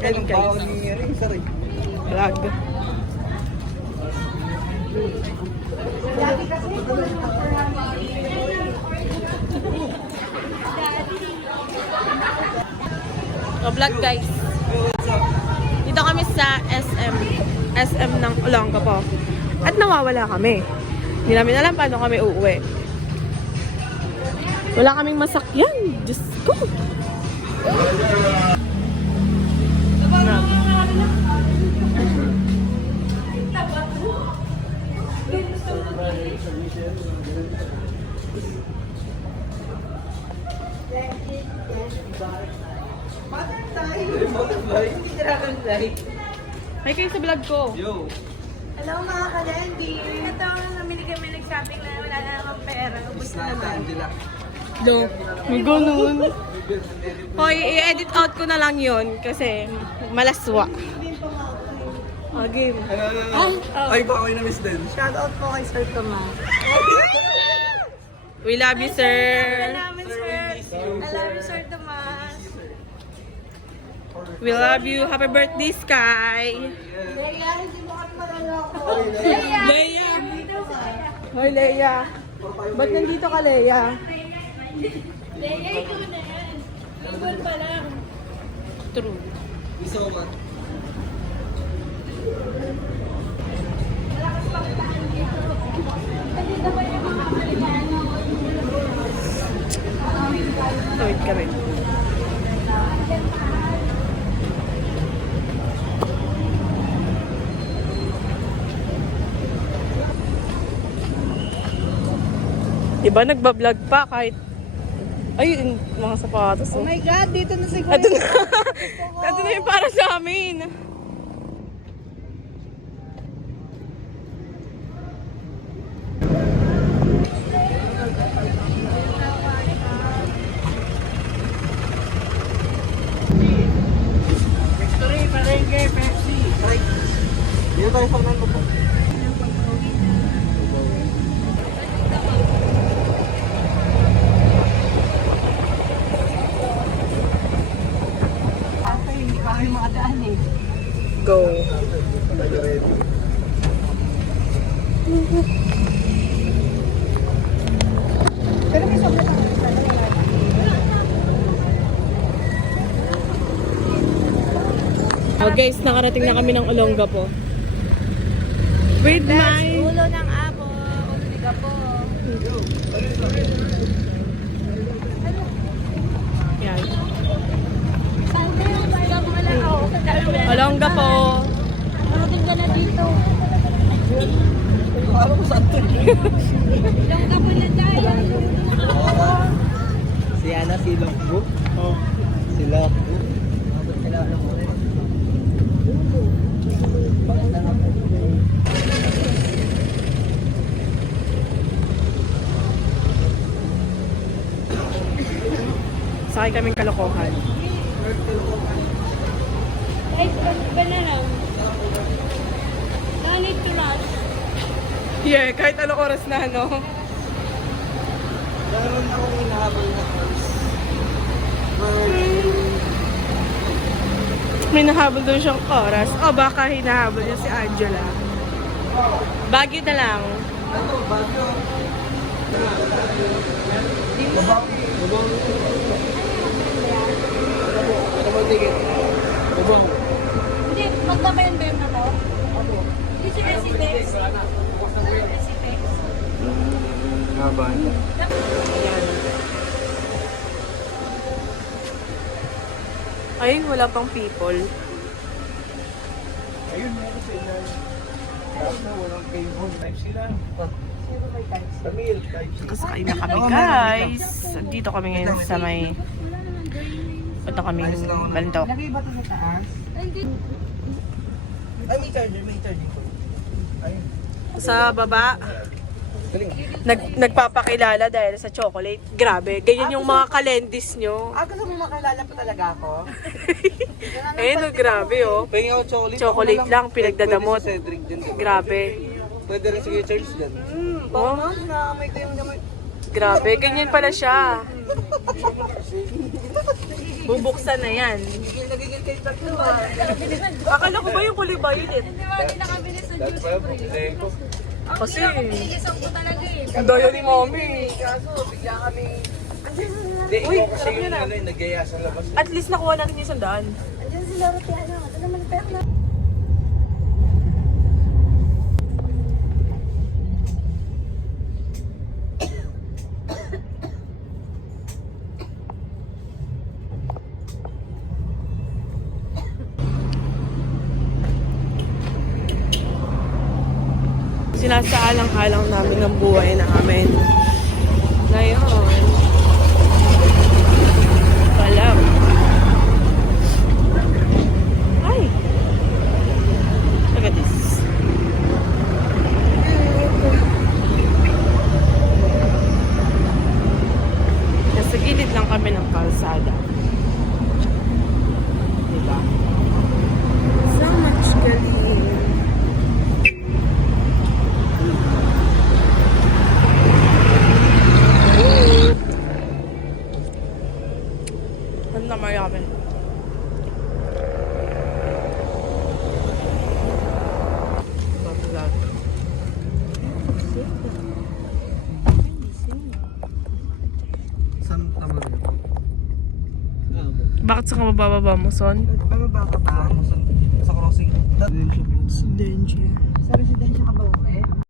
Ayan guys. Vlog. Vlog guys. Dito kami sa SM ng Olongapo. At nawawala kami. Hindi namin alam paano kami uuwi. Wala kaming masakyan. Diyos ko. Hi kayo sa vlog ko. Yo! Hello mga ka-Lendi! Ito, namili kami nagsabing na wala na akong pera. Ubus na naman. Do. May ganun. Hoy, i-edit out ko na lang yun kasi malaswa. Oh, game. Ay, baka kayo na-miss din. Shoutout po kay Sir Tomas. We love you, sir. I love you, Sir Tomas. We love you. Happy birthday, Sky. Leia, hindi mo kami maloloko. Leia. Hoy, Leia. Ba't nandito ka, Leia? Leia, ikaw na yan. Ikaw pa lang. True. Iso ba? Malakas pakitaan dito. Dito ba yung mga Amerikano? Wait ka rin. Diba nagbablog pa kahit... Ay, yung mga sapatos. Oh my God, dito na siguro. Ito na. Ito na yung para sa amin. Victory, Parengge, Pepsi. Dito tayo sa unan mo po. Hindi pa kami makadaan eh. Go. Pero may sobrang Oh guys, nakarating na kami ng Olongapo. With my... ulo ng apo, ulo ni Gapo. Yan. Saan ka yung wala mo wala ako? Olongapo. Marating ka na dito. Alam ko saan to. Ilang Gapo na tayo. Si Ana, si Lokbo. Oh. Si Lokbo. Sila alam mo rin. Sakay kaming kalokohan. Ay, ba na lang? No need to rush. Yeah, kahit anong oras na, no? Meron akong hinahabol na course. May nahabol doon siyang oras. O baka hinahabol niya si Angela. Baguio na lang. Ito, Baguio. Babang. Babang. Ano ba tigit? Babang. Hindi, magbabayan ba yung ako? Hindi si Recipex. Recipex. Haban. Ayun, wala pang people. Ayun, meron sila. Walang cable. Type sila. Tamil, type sila. Kasakay na kami, guys. Dito kami ngayon sa may... Punta kaming Bandok. Lagay ba ito sa taas? Hindi. Ay, may charger, may charger. Ayun. Sa baba, Galing. nagpapakilala dahil sa chocolate. Grabe, ganyan yung mga kalendis nyo. Gusto mo makilala pa talaga ako? Eh, no, grabe, oh. Pahingin ako chocolate. Chocolate Ako na lang, pinagdadamot. Pwede si Cedric dyan. Grabe. Pwede rin si Charles dyan. Oh, Na may ko yung gamay. grabe, ganyan pala siya. Bubuksan na yan. Nagiging tayo tatlo ah. Akala ko ba yung kulay violet? Hindi ba, hindi nakabilis ng Dahil juice pala, free. bumili ko. Kasi, Bilisan ko talaga eh. ang daya ni Mami. Kaso, bigla kami... Hindi, Uy, ikaw kasi sarap yung yun ah. ano, yung nagaya sa labas. At least nakuha natin yung 100. Andiyan si Loro Tiana. Ito naman ang pera na. Sinasaalang-alang namin ng buhay namin. Ngayon, palam. Ay! Look at this. Nasa gilid lang kami ng kalsada. Diba? So much galing. Ano na marami? Saan tama rin ako? Bakit sa kabababa mo, Son? Ano ba ka pa? Sa crossing. Residensya. Sa residensya ka ba uwi?